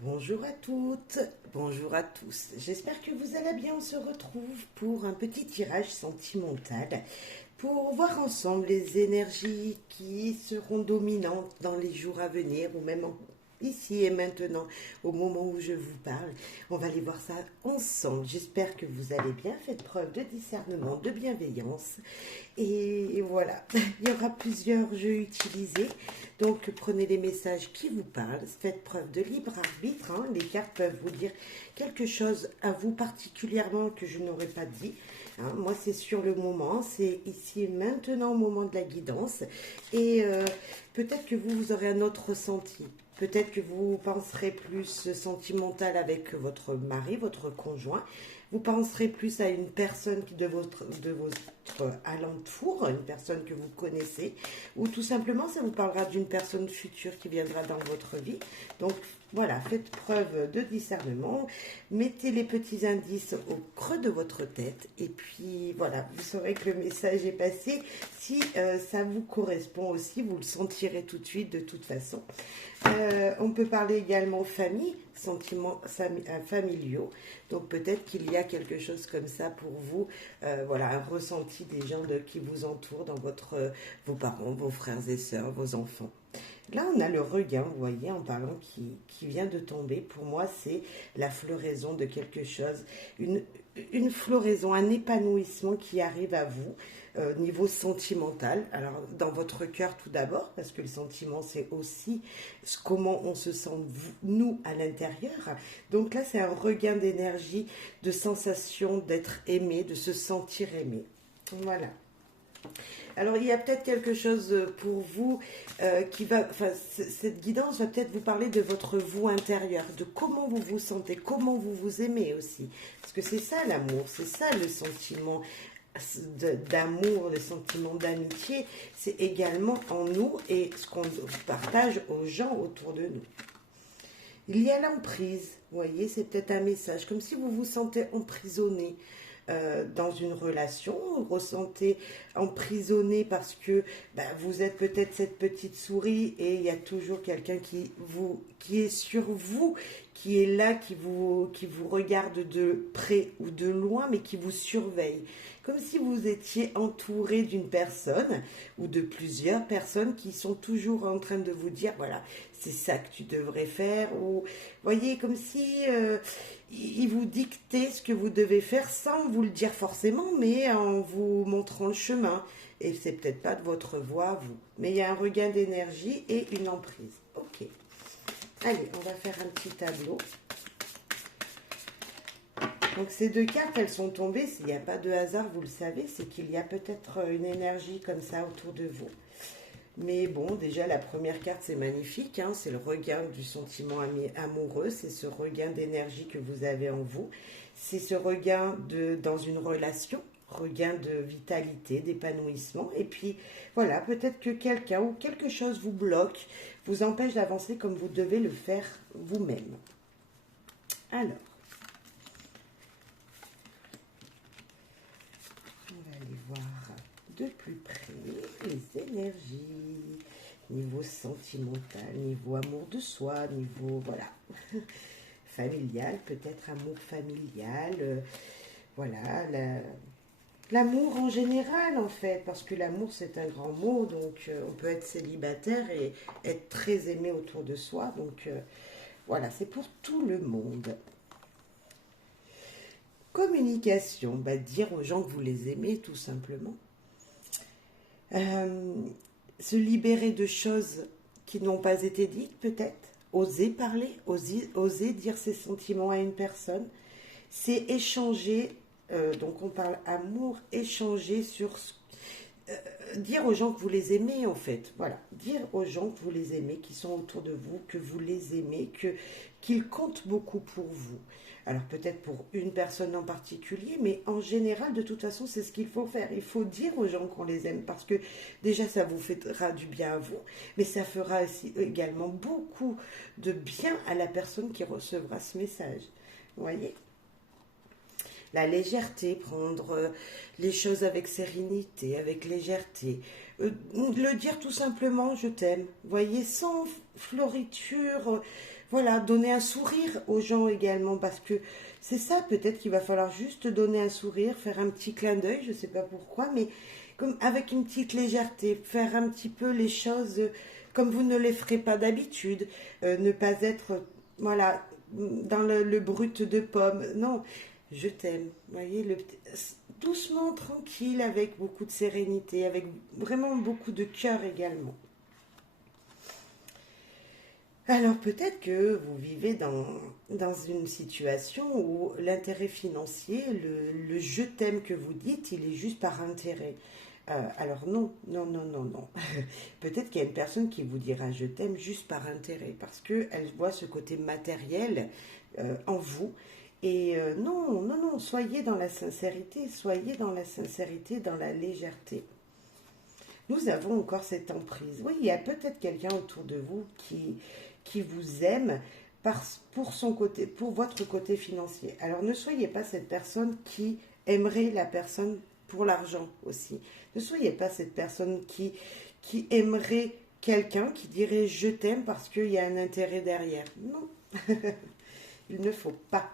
Bonjour à toutes, bonjour à tous. J'espère que vous allez bien. On se retrouve pour un petit tirage sentimental pour voir ensemble les énergies qui seront dominantes dans les jours à venir ou même ici et maintenant, au moment où je vous parle. On va aller voir ça ensemble. J'espère que vous allez bien. Faites preuve de discernement, de bienveillance. Et voilà, il y aura plusieurs jeux utilisés. Donc prenez les messages qui vous parlent. Faites preuve de libre arbitre, hein. Les cartes peuvent vous dire quelque chose à vous particulièrement que je n'aurais pas dit, hein. Moi, c'est sur le moment, c'est ici et maintenant au moment de la guidance. Et peut-être que vous aurez un autre ressenti. Peut-être que vous penserez plus sentimental avec votre mari, votre conjoint. Vous penserez plus à une personne de votre alentour, une personne que vous connaissez, ou tout simplement ça vous parlera d'une personne future qui viendra dans votre vie. Donc voilà, faites preuve de discernement, mettez les petits indices au creux de votre tête, et puis voilà, vous saurez que le message est passé. Si ça vous correspond aussi, vous le sentirez tout de suite de toute façon. On peut parler également famille, sentiments familiaux. Donc peut-être qu'il y a quelque chose comme ça pour vous, voilà, un ressenti des gens qui vous entourent dans vos parents, vos frères et sœurs, vos enfants. Là, on a le regain, vous voyez, en parlant qui vient de tomber. Pour moi, c'est la floraison de quelque chose, une floraison, un épanouissement qui arrive à vous. Niveau sentimental, alors dans votre cœur tout d'abord, parce que le sentiment c'est aussi comment on se sent nous à l'intérieur. Donc là c'est un regain d'énergie, de sensation d'être aimé, de se sentir aimé. Voilà. Alors il y a peut-être quelque chose pour vous qui va, enfin cette guidance va peut-être vous parler de votre vous intérieur, de comment vous vous sentez, comment vous vous aimez aussi. Parce que c'est ça l'amour, c'est ça le sentiment d'amour, le sentiment d'amitié, c'est également en nous et ce qu'on partage aux gens autour de nous. Il y a l'emprise, vous voyez, c'est peut-être un message, comme si vous vous sentez emprisonné dans une relation, vous vous ressentez emprisonné parce que vous êtes peut-être cette petite souris et il y a toujours quelqu'un qui est sur vous, qui est là, qui vous regarde de près ou de loin, mais qui vous surveille. Comme si vous étiez entouré d'une personne ou de plusieurs personnes qui sont toujours en train de vous dire, voilà, c'est ça que tu devrais faire. Ou, voyez, comme si il vous dictait ce que vous devez faire sans vous le dire forcément, mais en vous montrant le chemin. Et c'est peut-être pas de votre voix à vous. Mais il y a un regain d'énergie et une emprise. Ok. Allez, on va faire un petit tableau. Donc ces deux cartes, elles sont tombées. S'il n'y a pas de hasard, vous le savez, c'est qu'il y a peut-être une énergie comme ça autour de vous. Mais bon, déjà la première carte, c'est magnifique, hein, c'est le regain du sentiment amoureux, c'est ce regain d'énergie que vous avez en vous, c'est ce regain dans une relation, regain de vitalité, d'épanouissement. Et puis voilà, peut-être que quelqu'un ou quelque chose vous bloque, vous empêche d'avancer comme vous devez le faire vous-même. Alors, on va aller voir de plus près les énergies, niveau sentimental, niveau amour de soi, niveau, voilà, familial, peut-être amour familial, voilà, l'amour en général en fait, parce que l'amour c'est un grand mot, donc on peut être célibataire et être très aimé autour de soi, donc voilà, c'est pour tout le monde. Communication, dire aux gens que vous les aimez tout simplement. Euh, Se libérer de choses qui n'ont pas été dites peut-être. Oser parler, oser dire ses sentiments à une personne. C'est échanger, donc on parle amour, échanger sur dire aux gens que vous les aimez en fait, voilà, dire aux gens que vous les aimez, qui sont autour de vous, que vous les aimez, qu'ils comptent beaucoup pour vous. Alors peut-être pour une personne en particulier, mais en général, de toute façon, c'est ce qu'il faut faire. Il faut dire aux gens qu'on les aime parce que déjà, ça vous fera du bien à vous, mais ça fera aussi, également beaucoup de bien à la personne qui recevra ce message. Vous voyez ? La légèreté, prendre les choses avec sérénité, avec légèreté. Le dire tout simplement, je t'aime. Vous voyez, sans floriture, voilà, donner un sourire aux gens également, parce que c'est ça, peut-être qu'il va falloir juste donner un sourire, faire un petit clin d'œil, je ne sais pas pourquoi, mais comme avec une petite légèreté, faire un petit peu les choses comme vous ne les ferez pas d'habitude, ne pas être, voilà, dans le brut de pomme. Non, je t'aime, voyez, doucement, tranquille, avec beaucoup de sérénité, avec vraiment beaucoup de cœur également. Alors peut-être que vous vivez dans une situation où l'intérêt financier, le je t'aime que vous dites, il est juste par intérêt. Alors non, non, non, non, non. Peut-être qu'il y a une personne qui vous dira je t'aime juste par intérêt, parce qu'elle voit ce côté matériel en vous. Et non, non, non, soyez dans la sincérité, dans la légèreté. Nous avons encore cette emprise. Oui, il y a peut-être quelqu'un autour de vous qui vous aime pour son côté, pour votre côté financier. Alors ne soyez pas cette personne qui aimerait la personne pour l'argent aussi. Ne soyez pas cette personne qui aimerait quelqu'un qui dirait je t'aime parce qu'il y a un intérêt derrière. Non, il ne faut pas.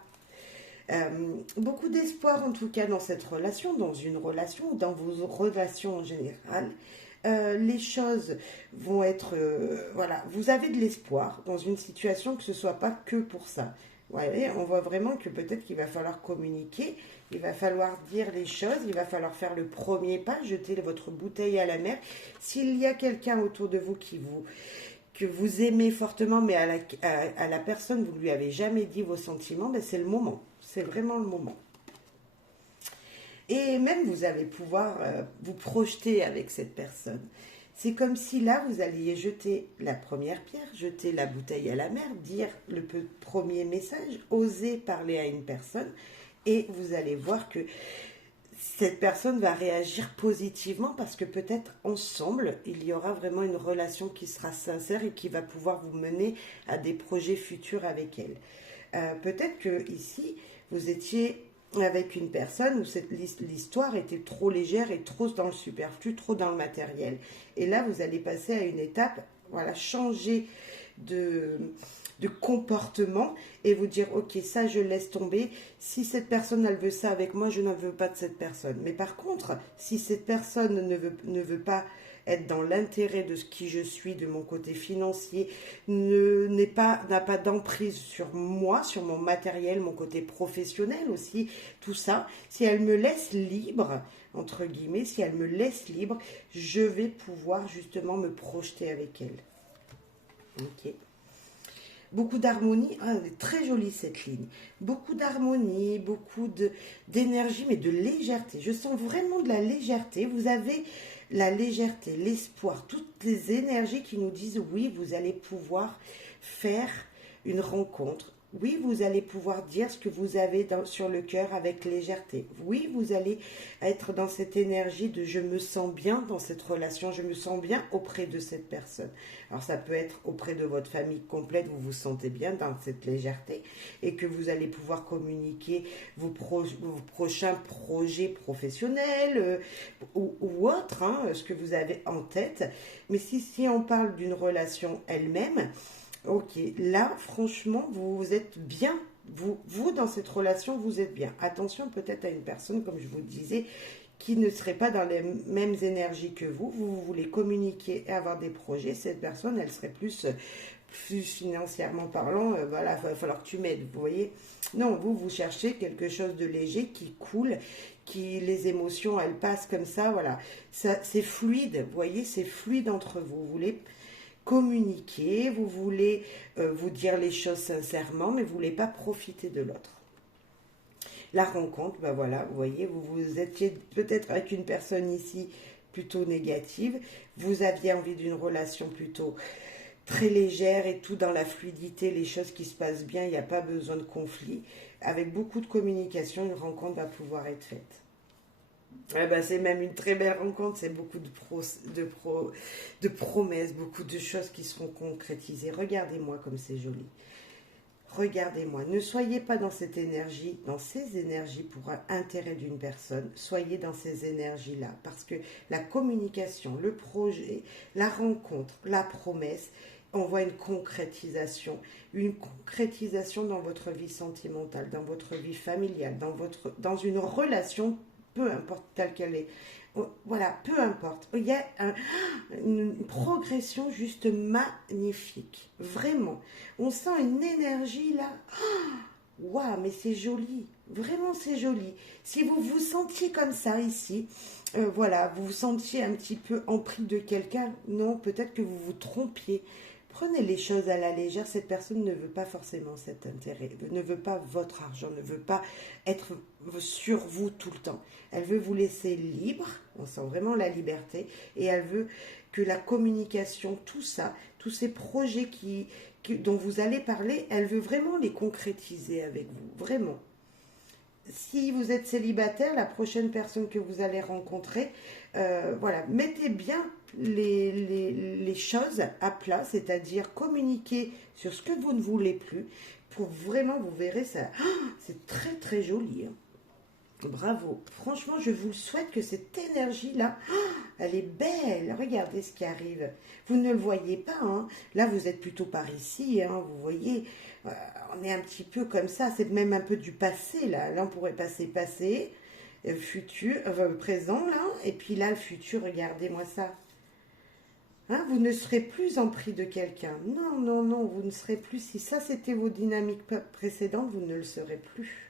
Beaucoup d'espoir en tout cas dans cette relation, dans une relation ou dans vos relations en général. Les choses vont être, voilà, vous avez de l'espoir dans une situation que ce soit pas que pour ça. Ouais, on voit vraiment que peut-être qu'il va falloir communiquer, il va falloir dire les choses, il va falloir faire le premier pas, jeter votre bouteille à la mer. S'il y a quelqu'un autour de vous que vous aimez fortement, mais à la personne, vous ne lui avez jamais dit vos sentiments, ben c'est le moment. C'est vraiment le moment. Et même vous allez pouvoir vous projeter avec cette personne. C'est comme si là, vous alliez jeter la première pierre, jeter la bouteille à la mer, dire le premier message, oser parler à une personne, et vous allez voir que cette personne va réagir positivement parce que peut-être ensemble, il y aura vraiment une relation qui sera sincère et qui va pouvoir vous mener à des projets futurs avec elle. Peut-être que ici, vous étiez avec une personne où l'histoire était trop légère et trop dans le superflu, trop dans le matériel. Et là, vous allez passer à une étape, voilà, changer de, de comportement et vous dire, ok, ça, je laisse tomber. Si cette personne, elle veut ça avec moi, je n'en veux pas de cette personne. Mais par contre, si cette personne ne veut pas être dans l'intérêt de ce qui je suis, de mon côté financier, n'a pas d'emprise sur moi, sur mon matériel, mon côté professionnel aussi, tout ça. Si elle me laisse libre, entre guillemets, si elle me laisse libre, je vais pouvoir justement me projeter avec elle. Ok. Beaucoup d'harmonie, ah, elle est très jolie cette ligne. Beaucoup d'harmonie, d'énergie, mais de légèreté. Je sens vraiment de la légèreté. Vous avez la légèreté, l'espoir, toutes les énergies qui nous disent oui, vous allez pouvoir faire une rencontre. Oui, vous allez pouvoir dire ce que vous avez sur le cœur avec légèreté. Oui, vous allez être dans cette énergie de je me sens bien dans cette relation, je me sens bien auprès de cette personne. Alors ça peut être auprès de votre famille complète, vous vous sentez bien dans cette légèreté et que vous allez pouvoir communiquer vos prochains projets professionnels ou autres, hein, ce que vous avez en tête. Mais si on parle d'une relation elle-même, ok, là, franchement, vous êtes bien. Vous, dans cette relation, vous êtes bien. Attention peut-être à une personne, comme je vous le disais, qui ne serait pas dans les mêmes énergies que vous. Vous voulez communiquer et avoir des projets. Cette personne, elle serait plus financièrement parlant. Voilà, il va falloir que tu m'aides, vous voyez. Non, vous cherchez quelque chose de léger qui coule, les émotions, elles passent comme ça, voilà. Ça, c'est fluide, vous voyez, c'est fluide entre vous. Vous voulez communiquer, vous voulez vous dire les choses sincèrement, mais vous ne voulez pas profiter de l'autre. La rencontre, ben voilà, vous voyez, vous étiez peut-être avec une personne ici plutôt négative, vous aviez envie d'une relation plutôt très légère et tout dans la fluidité, les choses qui se passent bien, il n'y a pas besoin de conflit. Avec beaucoup de communication, une rencontre va pouvoir être faite. Eh ben, c'est même une très belle rencontre, c'est beaucoup de promesses, beaucoup de choses qui seront concrétisées. Regardez-moi comme c'est joli. Regardez-moi, ne soyez pas dans cette énergie, dans ces énergies pour un intérêt d'une personne, soyez dans ces énergies-là, parce que la communication, le projet, la rencontre, la promesse, on voit une concrétisation dans votre vie sentimentale, dans votre vie familiale, dans une relation, peu importe telle qu'elle est. Voilà, peu importe. Il y a une progression juste magnifique. Vraiment. On sent une énergie là. Waouh, mais c'est joli. Vraiment, c'est joli. Si vous vous sentiez comme ça ici, voilà, vous vous sentiez un petit peu empris de quelqu'un, non, peut-être que vous vous trompiez. Prenez les choses à la légère. Cette personne ne veut pas forcément cet intérêt, ne veut pas votre argent, ne veut pas être sur vous tout le temps. Elle veut vous laisser libre, on sent vraiment la liberté, et elle veut que la communication, tout ça, tous ces projets dont vous allez parler, elle veut vraiment les concrétiser avec vous, vraiment. Si vous êtes célibataire, la prochaine personne que vous allez rencontrer, voilà, mettez bien les choses à plat, c'est-à-dire communiquer sur ce que vous ne voulez plus, pour vraiment, vous verrez, ça, c'est très très joli. Hein. Bravo. Franchement, je vous souhaite que cette énergie-là, elle est belle. Regardez ce qui arrive. Vous ne le voyez pas. Hein. Là, vous êtes plutôt par ici. Hein. Vous voyez, on est un petit peu comme ça. C'est même un peu du passé. Là on pourrait passer passé, futur, présent. Là. Et puis là, le futur, regardez-moi ça. Hein, vous ne serez plus empris de quelqu'un. Non, non, non, vous ne serez plus. Si ça, c'était vos dynamiques précédentes, vous ne le serez plus.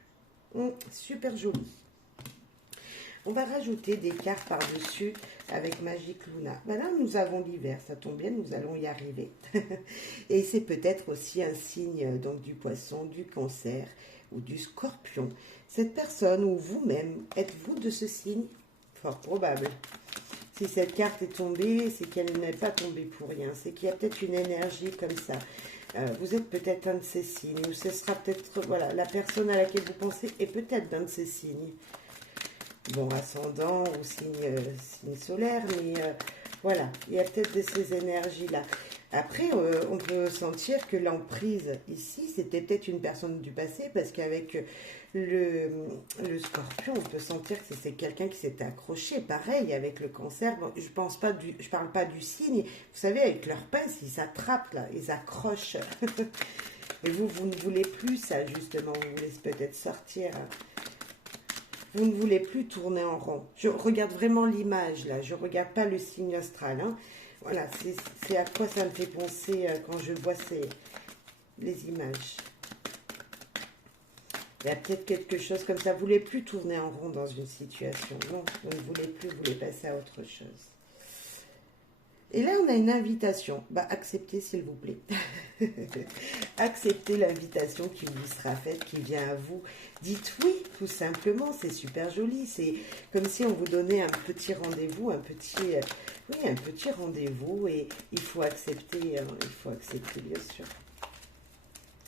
Super joli. On va rajouter des cartes par-dessus avec Magic Luna. Ben là, nous avons l'hiver, ça tombe bien, nous allons y arriver. Et c'est peut-être aussi un signe donc du poisson, du cancer ou du scorpion. Cette personne ou vous-même, êtes-vous de ce signe? Fort probable. Si cette carte est tombée, c'est qu'elle n'est pas tombée pour rien. C'est qu'il y a peut-être une énergie comme ça. Vous êtes peut-être un de ces signes, ou ce sera peut-être, voilà, la personne à laquelle vous pensez est peut-être d'un de ces signes. Bon, ascendant ou signe solaire, mais voilà, il y a peut-être de ces énergies-là. Après, on peut sentir que l'emprise ici, c'était peut-être une personne du passé, parce qu'avec le scorpion, on peut sentir que c'est quelqu'un qui s'était accroché. Pareil, avec le cancer, bon, je parle pas du signe. Vous savez, avec leur pince, ils attrapent, là, ils accrochent. Et vous ne voulez plus ça, justement. Vous voulez peut-être sortir. Vous ne voulez plus tourner en rond. Je regarde vraiment l'image, là. Je ne regarde pas le signe astral, hein. Voilà, c'est à quoi ça me fait penser quand je vois les images. Il y a peut-être quelque chose comme ça. Vous ne voulez plus tourner en rond dans une situation. Non, vous ne voulez plus, vous voulez passer à autre chose. Et là, on a une invitation. Bah, acceptez, s'il vous plaît. Acceptez l'invitation qui vous sera faite, qui vient à vous. Dites oui, tout simplement. C'est super joli. C'est comme si on vous donnait un petit rendez-vous, un petit rendez-vous. Et il faut accepter, bien sûr.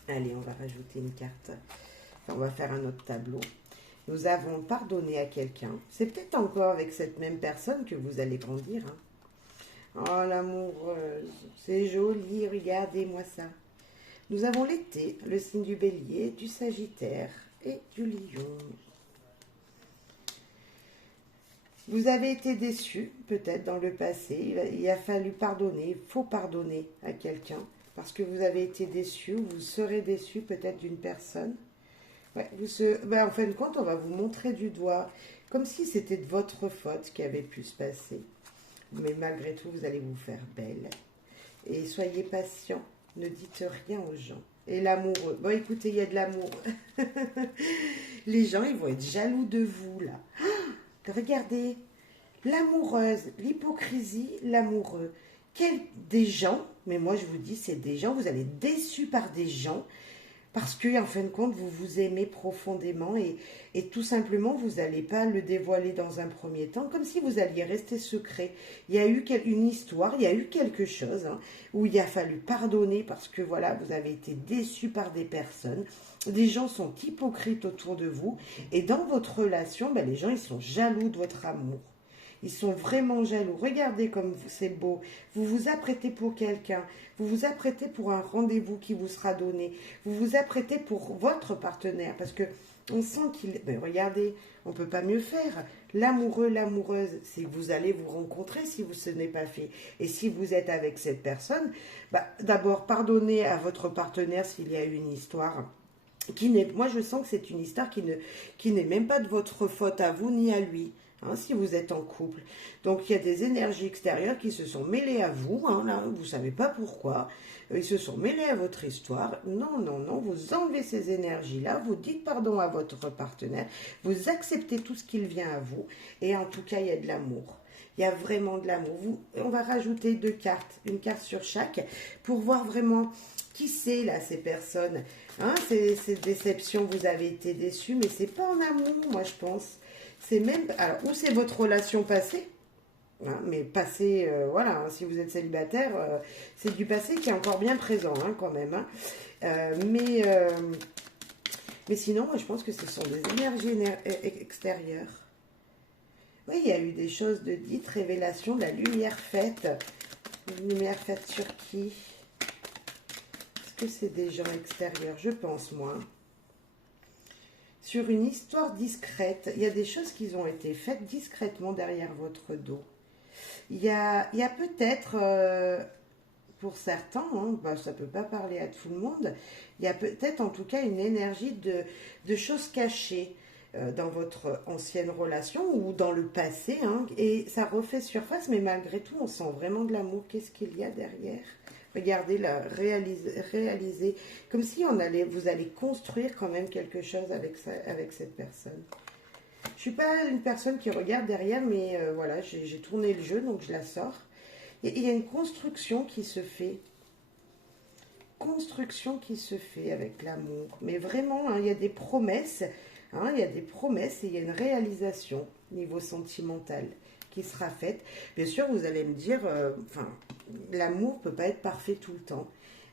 Allez, on va rajouter une carte. On va faire un autre tableau. Nous avons pardonné à quelqu'un. C'est peut-être encore avec cette même personne que vous allez grandir. Hein. Oh, l'amoureuse, c'est joli, regardez-moi ça. Nous avons l'été, le signe du bélier, du sagittaire et du lion. Vous avez été déçu, peut-être dans le passé. Il a fallu pardonner, il faut pardonner à quelqu'un. Parce que vous avez été déçu, ou vous serez déçu peut-être d'une personne. Ouais, en fin de compte, on va vous montrer du doigt, comme si c'était de votre faute qui avait pu se passer. Mais malgré tout, vous allez vous faire belle. Et soyez patient, ne dites rien aux gens. Et l'amoureux, bon écoutez, il y a de l'amour. Les gens, ils vont être jaloux de vous, là. Regardez, l'amoureuse, l'hypocrisie, l'amoureux. Des gens, mais moi je vous dis, c'est des gens, vous allez être déçus par des gens, parce que en fin de compte, vous vous aimez profondément et tout simplement, vous n'allez pas le dévoiler dans un premier temps, comme si vous alliez rester secret. Il y a eu une histoire, il y a eu quelque chose où il a fallu pardonner parce que voilà, vous avez été déçus par des personnes. Des gens sont hypocrites autour de vous et dans votre relation, les gens ils sont jaloux de votre amour. Ils sont vraiment jaloux. Regardez comme c'est beau. Vous vous apprêtez pour quelqu'un. Vous vous apprêtez pour un rendez-vous qui vous sera donné. Vous vous apprêtez pour votre partenaire. Parce que on sent qu'il... Ben regardez, on ne peut pas mieux faire. L'amoureux, l'amoureuse, c'est que vous allez vous rencontrer si ce n'est pas fait. Et si vous êtes avec cette personne, bah, d'abord, pardonnez à votre partenaire s'il y a eu une histoire moi je sens que c'est une histoire qui n'est même pas de votre faute à vous ni à lui, hein, si vous êtes en couple. Donc il y a des énergies extérieures qui se sont mêlées à vous, hein, là, vous ne savez pas pourquoi, ils se sont mêlés à votre histoire. Non, non, non, vous enlevez ces énergies-là, vous dites pardon à votre partenaire, vous acceptez tout ce qu'il vient à vous, et en tout cas il y a de l'amour. Il y a vraiment de l'amour. On va rajouter 2 cartes, une carte sur chaque, pour voir vraiment qui c'est là, ces personnes. Hein, ces déceptions, vous avez été déçus, mais c'est pas en amour, moi je pense. C'est même... Alors, ou c'est votre relation passée, hein, mais passé, voilà, hein, si vous êtes célibataire, c'est du passé qui est encore bien présent, hein, quand même. Hein. Mais sinon, moi je pense que ce sont des énergies extérieures. Oui, il y a eu des choses de dites, révélation de la lumière faite. Une lumière faite sur qui? Est-ce que c'est des gens extérieurs? Je pense, moi. Sur une histoire discrète, il y a des choses qui ont été faites discrètement derrière votre dos. Il y a peut-être, pour certains, hein, bah, ça ne peut pas parler à tout le monde, il y a peut-être en tout cas une énergie de choses cachées. Dans votre ancienne relation ou dans le passé, hein, et ça refait surface, mais malgré tout, on sent vraiment de l'amour. Qu'est-ce qu'il y a derrière? Regardez là, réaliser, comme si vous allez construire quand même quelque chose avec cette personne. Je ne suis pas une personne qui regarde derrière, mais voilà, j'ai tourné le jeu, donc je la sors. Il y a une construction qui se fait. Construction qui se fait avec l'amour. Mais vraiment, hein, il y a des promesses. Hein, il y a des promesses et il y a une réalisation niveau sentimental qui sera faite. Bien sûr, vous allez me dire, l'amour ne peut pas être parfait tout le temps.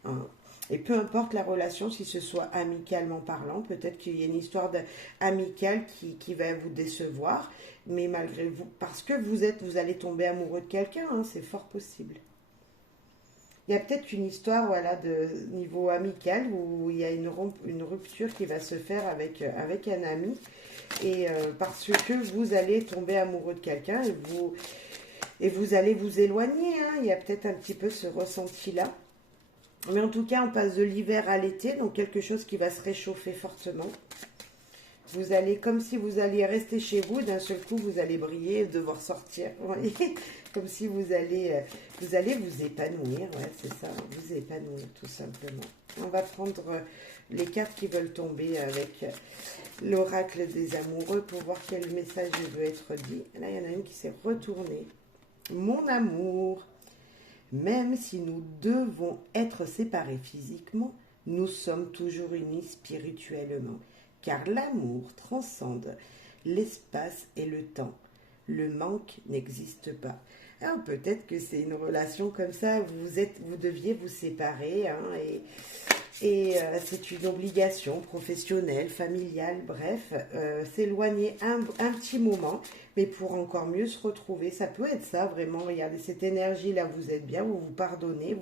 Hein. Et peu importe la relation, si ce soit amicalement parlant, peut-être qu'il y a une histoire amicale qui va vous décevoir, mais malgré vous, parce que vous allez tomber amoureux de quelqu'un, hein, c'est fort possible. Il y a peut-être une histoire, voilà, de niveau amical où il y a une rupture qui va se faire avec un ami, et parce que vous allez tomber amoureux de quelqu'un et vous allez vous éloigner. Hein. Il y a peut-être un petit peu ce ressenti-là. Mais en tout cas, on passe de l'hiver à l'été, donc quelque chose qui va se réchauffer fortement. Vous allez, comme si vous alliez rester chez vous, d'un seul coup, vous allez briller et devoir sortir. Vous voyez, comme si vous allez vous épanouir. Ouais, c'est ça, vous épanouir tout simplement. On va prendre les cartes qui veulent tomber avec l'oracle des amoureux pour voir quel message veut être dit. Là, il y en a une qui s'est retournée. Mon amour, même si nous devons être séparés physiquement, nous sommes toujours unis spirituellement. Car l'amour transcende l'espace et le temps. Le manque n'existe pas. Alors peut-être que c'est une relation comme ça, vous deviez vous séparer, hein, et c'est une obligation professionnelle, familiale, bref, s'éloigner un petit moment, mais pour encore mieux se retrouver. Ça peut être ça, vraiment. Regardez, cette énergie-là, vous êtes bien, vous vous pardonnez,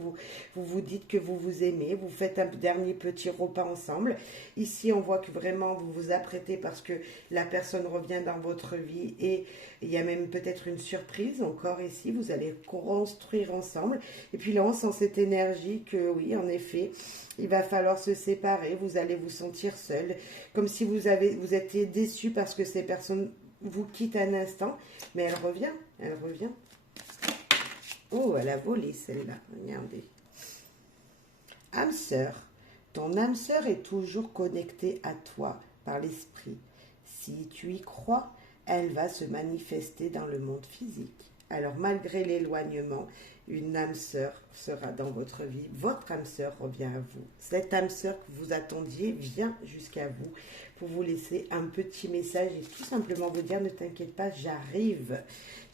vous dites que vous vous aimez, vous faites un dernier petit repas ensemble. Ici, on voit que vraiment, vous vous apprêtez parce que la personne revient dans votre vie, et il y a même peut-être une surprise encore ici. Vous allez construire ensemble. Et puis là, on sent cette énergie que, oui, en effet, il va falloir se séparer, vous allez vous sentir seul, comme si vous étiez déçu parce que ces personnes vous quittent un instant, mais elle revient. Oh, elle a volé celle-là, regardez. Âme sœur, ton âme sœur est toujours connectée à toi par l'esprit. Si tu y crois, elle va se manifester dans le monde physique. Alors malgré l'éloignement, une âme sœur sera dans votre vie. Votre âme sœur revient à vous. Cette âme sœur que vous attendiez vient jusqu'à vous pour vous laisser un petit message et tout simplement vous dire ne t'inquiète pas, j'arrive.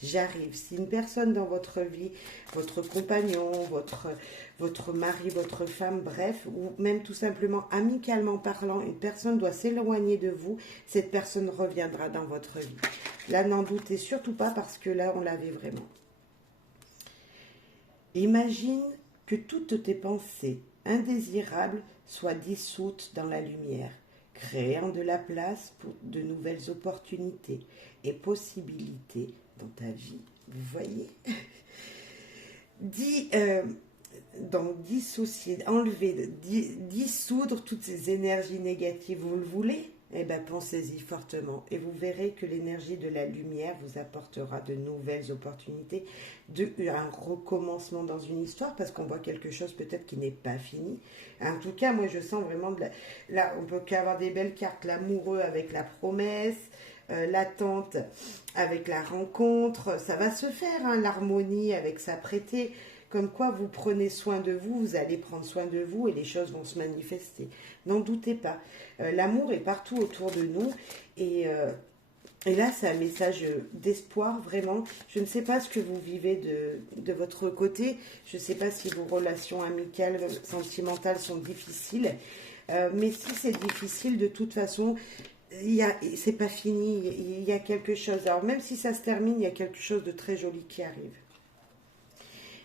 J'arrive. Si une personne dans votre vie, votre compagnon, votre mari, votre femme, bref, ou même tout simplement amicalement parlant, une personne doit s'éloigner de vous, cette personne reviendra dans votre vie. Là, n'en doutez surtout pas parce que là, on l'avait vraiment. Imagine que toutes tes pensées indésirables soient dissoutes dans la lumière, créant de la place pour de nouvelles opportunités et possibilités dans ta vie. Vous voyez? Donc dissocier, enlever, dissoudre toutes ces énergies négatives, vous le voulez? Eh bien, pensez-y fortement et vous verrez que l'énergie de la lumière vous apportera de nouvelles opportunités, un recommencement dans une histoire parce qu'on voit quelque chose peut-être qui n'est pas fini. En tout cas, moi, je sens vraiment là, on peut qu'avoir des belles cartes, l'amoureux avec la promesse, l'attente avec la rencontre, ça va se faire, hein, l'harmonie avec s'apprêter. Comme quoi vous prenez soin de vous, vous allez prendre soin de vous et les choses vont se manifester. N'en doutez pas. L'amour est partout autour de nous et là c'est un message d'espoir vraiment. Je ne sais pas ce que vous vivez de votre côté. Je ne sais pas si vos relations amicales, sentimentales sont difficiles. Mais si c'est difficile, de toute façon, c'est pas fini. Il y a quelque chose. Alors même si ça se termine, il y a quelque chose de très joli qui arrive.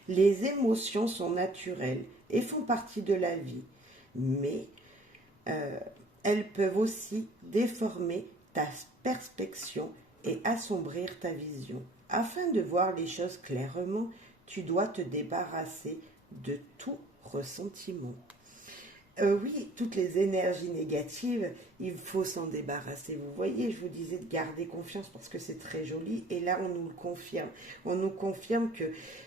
Les émotions sont naturelles et font partie de la vie, mais elles peuvent aussi déformer ta perspective et assombrir ta vision. Afin de voir les choses clairement, tu dois te débarrasser de tout ressentiment. Oui, toutes les énergies négatives, il faut s'en débarrasser. Vous voyez, je vous disais de garder confiance parce que c'est très joli. Et là, on nous le confirme. On nous confirme que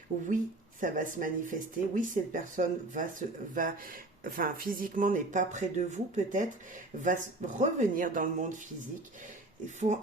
oui, ça va se manifester. Oui, cette personne enfin, physiquement n'est pas près de vous, peut-être, va revenir dans le monde physique. Il faut